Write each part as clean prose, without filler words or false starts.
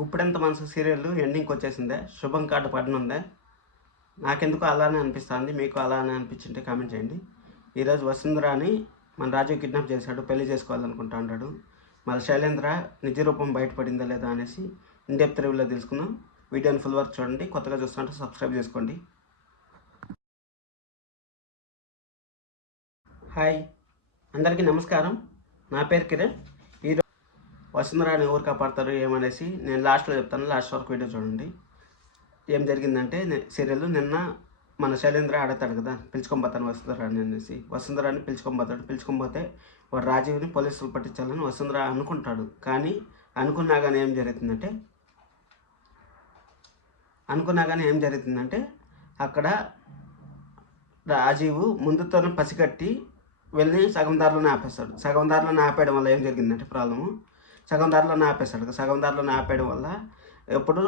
గుప్పెడంత మనసు సీరియల్ ఎండింగ్కి వచ్చేసిందే. శుభం కార్డు పడనుందే. నాకెందుకు అలానే అనిపిస్తుంది, మీకు అలానే అనిపించింటే కామెంట్ చేయండి. ఈరోజు వసుంధరాని మన రాజు కిడ్నాప్ చేశాడు, పెళ్లి చేసుకోవాలనుకుంటా ఉంటాడు. మళ్ళీ శైలేంద్ర నిజ రూపం బయటపడిందా లేదా అనేసి ఇన్డెప్త్ రివ్యూలో తెలుసుకుందాం. వీడియోని ఫుల్ వర్క్ చూడండి. కొత్తగా చూస్తుంటే సబ్స్క్రైబ్ చేసుకోండి. హాయ్, అందరికీ నమస్కారం. నా పేరు కిరణ్. వసుంధరాని ఎవరు కాపాడతారు ఏమనేసి నేను లాస్ట్లో చెప్తాను. లాస్ట్ వరకు వీడియో చూడండి. ఏం జరిగిందంటే సీరియల్ నిన్న మన శైలేంద్ర ఆడతాడు కదా, పిలుచుకొనిపోతాను వసుంధరాని అనేసి. వసుంధరాని పిలుచుకొనిపోతే వాడు రాజీవ్ని పోలీసులు పట్టించాలని వసుంధర అనుకుంటాడు. కానీ అనుకున్నా కానీ ఏం జరుగుతుందంటే అక్కడ రాజీవ్ ముందుతోనే పసిగట్టి వెళ్ళి సగం దారిలోనే ఆపేస్తాడు. సగం దారిలోనే ఆపేయడం వల్ల ఏం జరిగిందంటే ప్రాబ్లము, సగం దారిలోనే ఆపేయడం వల్ల ఎప్పుడు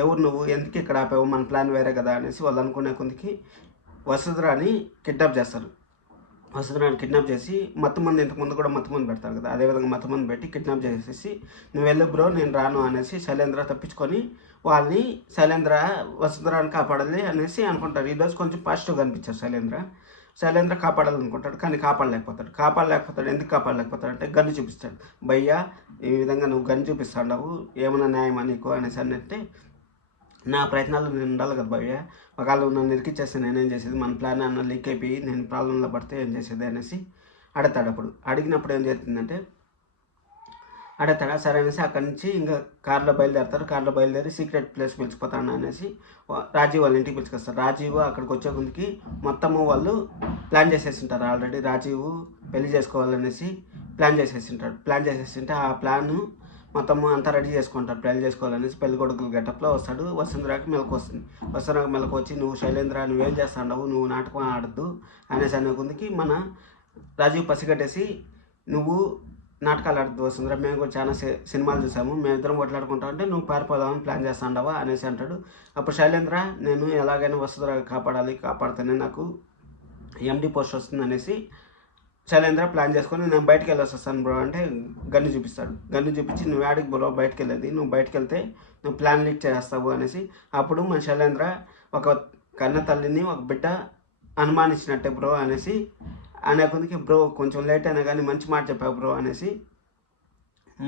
ఎవరు నువ్వు ఎందుకు ఇక్కడ ఆపావు, మన ప్లాన్ వేరే కదా అనేసి వాళ్ళు అనుకునే కొందికి వసుంధరాని కిడ్నాప్ చేస్తారు. వసుంధరాని కిడ్నాప్ చేసి మత్తుమంది ఇంతకుముందు కూడా మత్తుమంది పెడతారు కదా, అదేవిధంగా మత్తుమంది పెట్టి కిడ్నాప్ చేసేసి నువ్వు వెళ్ళు బ్రో నేను రాను అనేసి శైలేంద్ర తప్పించుకొని వాళ్ళని శైలేంద్ర వసుంధరాని కాపాడాలి అనేసి అనుకుంటారు. ఈరోజు కొంచెం పాజిటివ్గా అనిపించారు శైలేంద్ర కాపాడాలనుకుంటాడు, కానీ కాపాడలేకపోతాడు. ఎందుకు కాపాడలేకపోతాడు అంటే గన్ను చూపిస్తాడు. భయ్యా ఈ విధంగా నువ్వు గన్ను చూపిస్తావు, ఏమైనా న్యాయమా నీకు అనేసి అంటే నా ప్రయత్నాలు నేను ఉండాలి కదా భయ్య, ఒకవేళ నన్ను ఇరికిచ్చేస్తే నేనేం చేసేది, మన ప్లాన్ అన్న లీక్ అయిపోయి నేను ప్రాబ్లంలో పడితే ఏం చేసేది అనేసి అడుగుతాడు. అడిగినప్పుడు ఏం జరుగుతుందంటే సరే అనేసి అక్కడి నుంచి ఇంకా కార్లో బయలుదేరి సీక్రెట్ ప్లేస్ పిలిచిపోతాను అనేసి రాజీవ్ వాళ్ళ ఇంటికి పిలుచుకొస్తారు. రాజీవ్ అక్కడికి వచ్చే ముందుకి మొత్తము వాళ్ళు ప్లాన్ చేసేసింటారు. ఆల్రెడీ రాజీవ్ పెళ్లి చేసుకోవాలనేసి ప్లాన్ చేసేసింటే ఆ ప్లాన్ మొత్తము అంతా రెడీ చేసుకుంటారు. పెళ్లి చేసుకోవాలనేసి పెళ్లి కొడుకులు గెటప్లో వస్తాడు. వసుంధరాకి మెలకు వస్తుంది. వసుంధరాకి మెలకు వచ్చి నువ్వు శైలేంద్ర నువ్వేం చేస్తావు, నువ్వు నాటకం ఆడద్దు అనేసి అనే కొందికి మన రాజీవ్ పసిగట్టేసి నువ్వు నాటకాలు ఆడుతూ వసుంధర, మేము కూడా చాలా సినిమాలు చూసాము, మేమిద్దరం కొట్లాడుకుంటా ఉంటే నువ్వు పారిపోదామని ప్లాన్ చేస్తాండవా అనేసి అంటాడు. అప్పుడు శైలేంద్ర నేను ఎలాగైనా వసుంధర కాపాడితేనే నాకు ఎండి పోస్ట్ వస్తుంది అనేసి శైలేంద్ర ప్లాన్ చేసుకొని నేను బయటకు వెళ్ళేసి వస్తాను బ్రో అంటే గన్ను చూపించి నువ్వు ఆడికి బ్రో బయటకు వెళ్ళేది, నువ్వు బయటకు వెళ్తే నువ్వు ప్లాన్ లీక్ చేస్తావు అనేసి. అప్పుడు మన శైలేంద్ర ఒక కన్న తల్లిని ఒక బిడ్డ అనుమానించినట్టే బ్రో అనేసి అనే కొద్దికి బ్రో కొంచెం లేట్ అయినా కానీ మంచి మాట చెప్పావు బ్రో అనేసి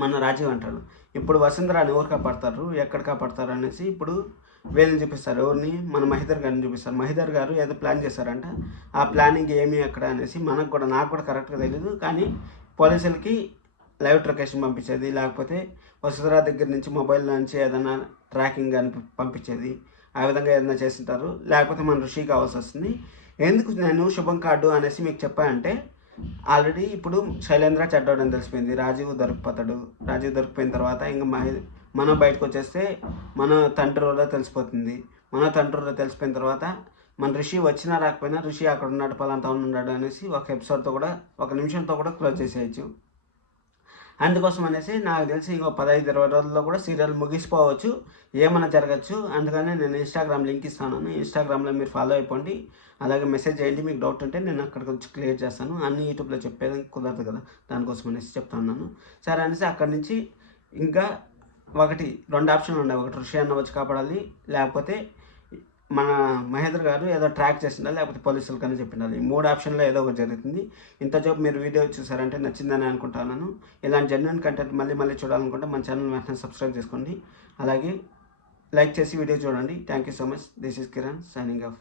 మన రాజీవ్ అంటాడు. ఇప్పుడు వసుంధరాని ఎవరు కాపాడతారు, ఎక్కడ కాపాడతారు అనేసి ఇప్పుడు వీళ్ళని చూపిస్తారు. ఎవరిని, మన మహిధర్ గారిని చూపిస్తారు. మహిధర్ గారు ఏదో ప్లాన్ చేశారంట. ఆ ప్లానింగ్ ఏమి ఎక్కడ అనేసి నాకు కూడా కరెక్ట్గా తెలియదు. కానీ పోలీసులకి లైవ్ లొకేషన్ పంపించేది, లేకపోతే వసుంధర దగ్గర నుంచి మొబైల్ నుంచి ఏదైనా ట్రాకింగ్ అని పంపించేది, ఆ విధంగా ఏదైనా చేస్తుంటారు. లేకపోతే మన ఋషి కావాల్సి వస్తుంది. ఎందుకు నేను శుభం కార్డు అనేసి మీకు చెప్పానంటే ఆల్రెడీ ఇప్పుడు శైలేంద్ర చెడ్డోడని తెలిసిపోయింది. రాజీవ్ దొరికిపోయిన తర్వాత ఇంకా మనం బయటకు వచ్చేస్తే మన తండ్రి తెలిసిపోతుంది. తెలిసిపోయిన తర్వాత మన ఋషి వచ్చినా రాకపోయినా ఋషి అక్కడ ఉన్నాడు, పలానా ఉన్నాడు అనేసి ఒక నిమిషంతో కూడా క్లోజ్ చేసేయచ్చు. అందుకోసం అనేసి నాకు తెలిసి ఇంకో 15-20 రోజుల్లో కూడా సీరియల్ ముగిసిపోవచ్చు, ఏమైనా జరగచ్చు. అందుకనే నేను ఇన్స్టాగ్రామ్ లింక్ ఇస్తాను, ఇన్స్టాగ్రామ్లో మీరు ఫాలో అయిపోండి. అలాగే మెసేజ్ చేయండి, మీకు డౌట్ ఉంటే నేను అక్కడికి వచ్చి క్లియర్ చేస్తాను. అన్ని యూట్యూబ్లో చెప్పేది కుదరదు కదా, దానికోసం అనేసి చెప్తాను. సరే అనేసి అక్కడి నుంచి ఇంకా 2 ఆప్షన్లు ఉన్నాయి. ఒకటి ఋషి అన్న వచ్చి కాపాడాలి, లేకపోతే మన మహేంద్ర గారు ఏదో ట్రాక్ చేసిండాలి, లేకపోతే పోలీసులు కానీ చెప్పిండాలి. 3 ఆప్షన్లో ఏదో ఒకటి జరుగుతుంది. ఇంతసేపు మీరు వీడియో చూసారంటే నచ్చిందని అనుకుంటున్నాను. ఇలాంటి జెన్యున్ కంటెంట్ మళ్ళీ చూడాలనుకుంటే మన ఛానల్ వెంటనే సబ్స్క్రైబ్ చేసుకోండి. అలాగే లైక్ చేసి వీడియో చూడండి. Thank you so much. This is Kiran signing off.